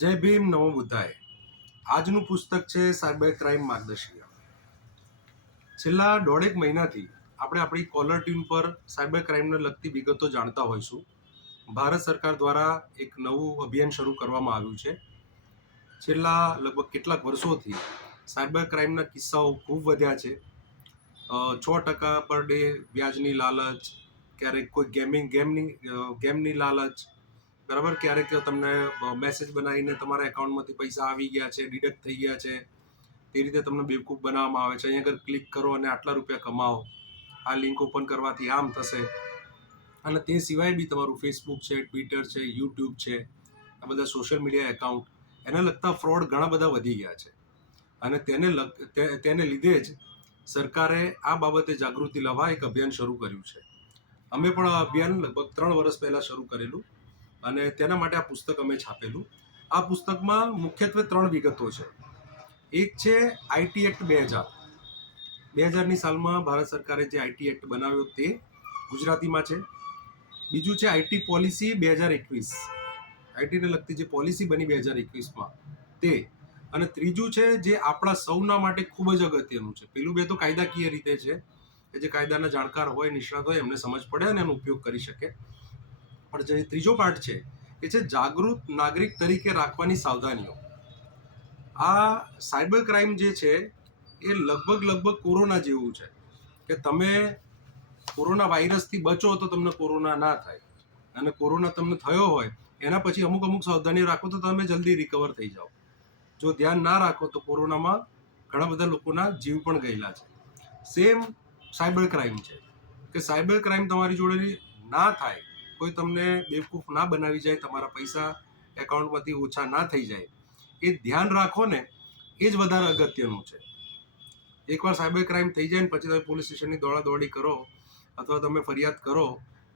જય ભીમ, નમો બુદ્ધાય. આજનું પુસ્તક છે સાયબર ક્રાઇમ માર્ગદર્શિકા. છેલ્લા દોઢેક મહિનાથી આપણે આપણી કોલર ટ્યુન પર સાયબર ક્રાઇમને લગતી વિગતો જાણતા હોઈશું. ભારત સરકાર દ્વારા એક નવું અભિયાન શરૂ કરવામાં આવ્યું છે. છેલ્લા લગભગ કેટલાક વર્ષોથી સાયબર ક્રાઇમના કિસ્સાઓ ખૂબ વધ્યા છે. 6% પર ડે વ્યાજની લાલચ, ક્યારેક કોઈ ગેમની લાલચ, બરાબર, ક્યારેક તમને મેસેજ બનાવીને તમારા એકાઉન્ટમાંથી પૈસા આવી ગયા છે, ડિડક્ટ થઈ ગયા છે, તે રીતે તમને બેવકૂફ બનાવવામાં આવે છે. અહીંયા આગળ ક્લિક કરો અને આટલા રૂપિયા કમાઓ, આ લિંક ઓપન કરવાથી આમ થશે. અને તે સિવાય બી તમારું ફેસબુક છે, ટ્વિટર છે, યુટ્યુબ છે, આ બધા સોશિયલ મીડિયા એકાઉન્ટ, એને લગતા ફ્રોડ ઘણા બધા વધી ગયા છે. અને તેને લીધે જ સરકારે આ બાબતે જાગૃતિ લાવવા એક અભિયાન શરૂ કર્યું છે. અમે પણ આ અભિયાન લગભગ 3 વર્ષ પહેલાં શરૂ કરેલું અને તેના માટે આ પુસ્તક અમે છાપેલું. આ પુસ્તકમાં મુખ્યત્વે 3 વિગતો છે. એક છે આઈટી એક્ટ 2000ની સાલમાં ભારત સરકારે જે આઈટી એક્ટ બનાવ્યો તે ગુજરાતીમાં છે. બીજું છે આઈટી પોલિસી 2021, આઈટીને લગતી જે પોલિસી બની 2021માં તે. અને ત્રીજું છે જે આપણા સૌના માટે ખૂબ જ અગત્યનું છે. પેલું બે તો કાયદાકીય રીતે છે કે જે કાયદાના જાણકાર હોય, નિષ્ણાત હોય, એમને સમજ પડે અને એનો ઉપયોગ કરી શકે. પણ જે ત્રીજો પાર્ટ છે એ છે જાગૃત નાગરિક તરીકે રાખવાની સાવધાનીઓ. આ સાયબર ક્રાઇમ જે છે એ લગભગ કોરોના જેવું છે કે તમે કોરોના વાયરસથી બચો તો તમને કોરોના ના થાય, અને કોરોના તમને થયો હોય એના પછી અમુક સાવધાનીઓ રાખો તો તમે જલ્દી રિકવર થઈ જાઓ. જો ધ્યાન ના રાખો તો કોરોનામાં ઘણા બધા લોકોના જીવ પણ ગયેલા છે. સેમ સાયબર ક્રાઇમ છે કે સાયબર ક્રાઇમ તમારી જોડે ના થાય, કોઈ તમને બેવકૂફ ના બનાવી જાય, તમારા પૈસા એકાઉન્ટમાંથી ઓછા ના થઈ જાય, એ ધ્યાન રાખો ને, એ જ વધારે અગત્યનું છે. એકવાર સાયબર ક્રાઇમ થઈ જાય ને પછી તમે પોલીસ સ્ટેશનની દોડાદોડી કરો અથવા તમે ફરિયાદ કરો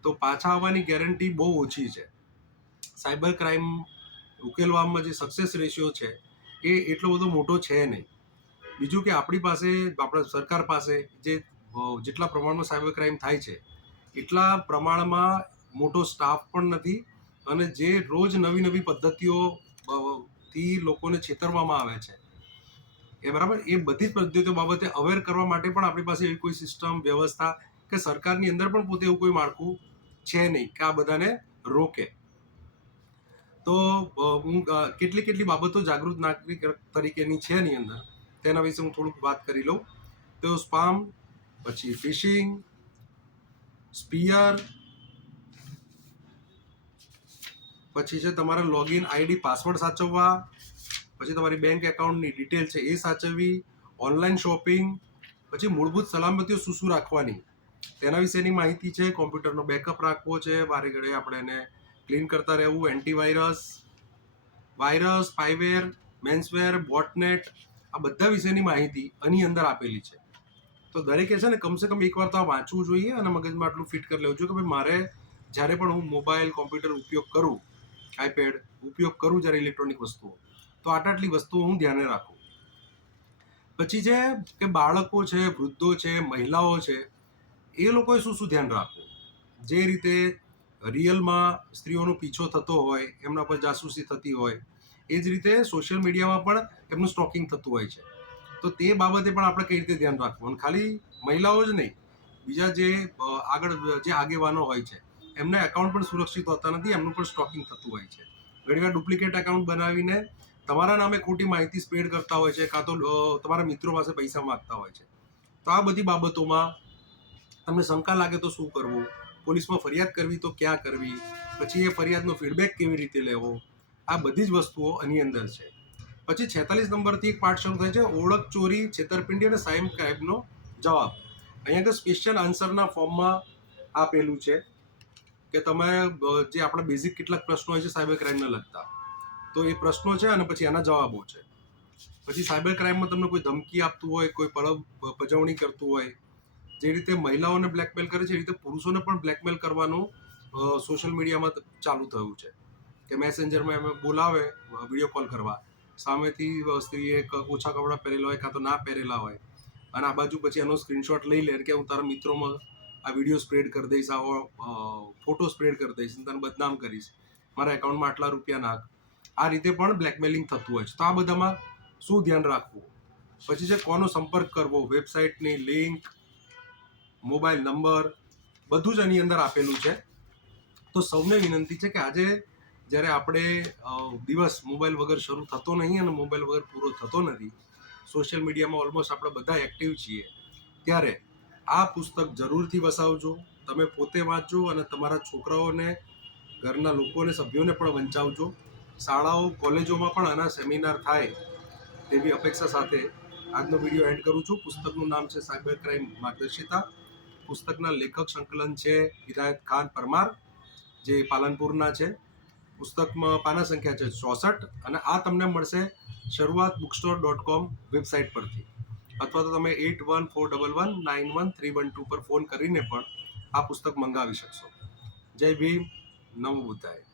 તો પાછા આવવાની ગેરંટી બહુ ઓછી છે. સાયબર ક્રાઇમ ઉકેલવામાં જે સક્સેસ રેશિયો છે એ એટલો બધો મોટો છે નહીં. બીજું કે આપણા સરકાર પાસે જેટલા પ્રમાણમાં સાયબર ક્રાઇમ થાય છે એટલા પ્રમાણમાં મોટો સ્ટાફ પણ નથી. અને જે રોજ નવી પદ્ધતિઓ થી લોકોને છેતરવામાં આવે છે એ બરાબર, એ બધી જ પદ્ધતિઓ બાબતે અવેર કરવા માટે પણ આપણી પાસે એવી કોઈ સિસ્ટમ, વ્યવસ્થા કે સરકારની અંદર પણ પોતે એવું કોઈ માળખું છે નહીં કે આ બધાને રોકે. તો હું કેટલી બાબતો જાગૃત નાગરિક તરીકેની છે એની અંદર, તેના વિશે હું થોડુંક વાત કરી લઉં. તો સ્પામ, પછી ફિશિંગ, સ્પિયર, પછી છે તમારા લોગિન આઈડી પાસવર્ડ સાચવવા, પછી તમારી બેંક એકાઉન્ટની ડિટેલ છે એ સાચવવી, ઓનલાઈન શોપિંગ, પછી મૂળભૂત સલામતીઓ શું રાખવાની તેના વિશેની માહિતી છે. કોમ્પ્યુટરનો બેકઅપ રાખવો છે, વારે ઘડે આપણે એને ક્લીન કરતા રહેવું, એન્ટીવાયરસ, વાયરસ, સ્પાયવેર, મેન્સવેર, બોટનેટ, આ બધા વિશેની માહિતી આની અંદર આપેલી છે. તો દરેકે છે ને કમસે કમ એકવાર તો આ વાંચવું જોઈએ અને મગજમાં આટલું ફિટ કરી લેવું જોઈએ કે ભાઈ મારે જ્યારે પણ હું મોબાઈલ, કોમ્પ્યુટર ઉપયોગ કરું, આઈપેડ ઉપયોગ કરું જ્યારે ઇલેક્ટ્રોનિક વસ્તુઓ, તો આટલી વસ્તુઓ હું ધ્યાને રાખું. પછી છે કે બાળકો છે, વૃદ્ધો છે, મહિલાઓ છે, એ લોકોએ શું ધ્યાન રાખવું. જે રીતે રિયલમાં સ્ત્રીઓનો પીછો થતો હોય, એમના પર જાસૂસી થતી હોય, એ જ રીતે સોશિયલ મીડિયામાં પણ એમનું સ્ટોકિંગ થતું હોય છે. તો તે બાબતે પણ આપણે કઈ રીતે ધ્યાન રાખવું. અને ખાલી મહિલાઓ જ નહીં, બીજા જે આગેવાનો હોય છે એમના એકાઉન્ટ પણ સુરક્ષિત હોતા નથી, એમનું પણ સ્ટોકિંગ થતું હોય છે. ઘણીવાર ડુપ્લિકેટ એકાઉન્ટ બનાવીને તમારા નામે ખોટી માહિતી સ્પ્રેડ કરતા હોય છે, કાં તો તમારા મિત્રો પાસે પૈસા માંગતા હોય છે. તો આ બધી બાબતોમાં તમને શંકા લાગે તો શું કરવું, પોલીસમાં ફરિયાદ કરવી તો ક્યાં કરવી, પછી એ ફરિયાદનો ફીડબેક કેવી રીતે લેવો, આ બધી જ વસ્તુઓ આની અંદર છે. પછી 46 નંબરથી એક પાઠ શરૂ થાય છે, ઓળખ ચોરી, છેતરપિંડી અને સાયબર ક્રાઇમનો જવાબ. અહીંયા આગળ ક્વેશ્ચન આન્સરના ફોર્મમાં આપેલું છે કે તમે જે આપણા બેઝિક કેટલાક પ્રશ્નો હોય છે સાયબર ક્રાઇમને લગતા, તો એ પ્રશ્નો છે અને પછી એના જવાબો છે. પછી સાયબર ક્રાઇમમાં તમને કોઈ ધમકી આપતું હોય, કોઈ પજવણી કરતું હોય, જે રીતે મહિલાઓને બ્લેકમેલ કરે છે એ રીતે પુરુષોને પણ બ્લેકમેલ કરવાનું સોશિયલ મીડિયામાં ચાલુ થયું છે કે મેસેન્જરમાં એમ બોલાવે વિડીયો કોલ કરવા, સામેથી સ્ત્રીએ ઓછા કપડાં પહેરેલા હોય કાં તો ના પહેરેલા હોય, અને આ બાજુ પછી એનો સ્ક્રીનશોટ લઈ લે કે હું તારા મિત્રોમાં આ વિડીયો સ્પ્રેડ કરી દઈશ, આવો ફોટો સ્પ્રેડ કરી દઈશ, તને બદનામ કરીશ, મારા એકાઉન્ટમાં આટલા રૂપિયા નાખ. આ રીતે પણ બ્લેકમેલિંગ થતું હોય છે. તો આ બધામાં શું ધ્યાન રાખવું, પછી છે કોનો સંપર્ક કરવો, વેબસાઇટની લિંક, મોબાઈલ નંબર, બધું જ એની અંદર આપેલું છે. તો સૌને વિનંતી છે કે આજે જ્યારે આપણે દિવસ મોબાઈલ વગર શરૂ થતો નહીં અને મોબાઈલ વગર પૂરો થતો નથી, સોશિયલ મીડિયામાં ઓલમોસ્ટ આપણે બધા એક્ટિવ છીએ, ત્યારે આ પુસ્તક જરૂરથી વસાવજો, તમે પોતે વાંચજો અને તમારા છોકરાઓને, ઘરના લોકોને, સભ્યોને પણ વંચાવજો. શાળાઓ કોલેજોમાં પણ આના સેમિનાર થાય તેવી અપેક્ષા સાથે આજનો વિડીયો એન્ડ કરું છું. પુસ્તકનું નામ છે સાયબર ક્રાઇમ માર્ગદર્શિતા. પુસ્તકના લેખક સંકલન છે હિદાયત ખાન પરમાર, જે પાલનપુરના છે. પુસ્તકમાં પાના સંખ્યા છે 64 અને આ તમને મળશે sharuaatbookstore.com વેબસાઇટ પરથી, અથવા તો તમે 8141191312 પર ફોન કરીને પણ આ પુસ્તક મંગાવી શકશો. જય ભીમ, નમો બુદ્ધાય.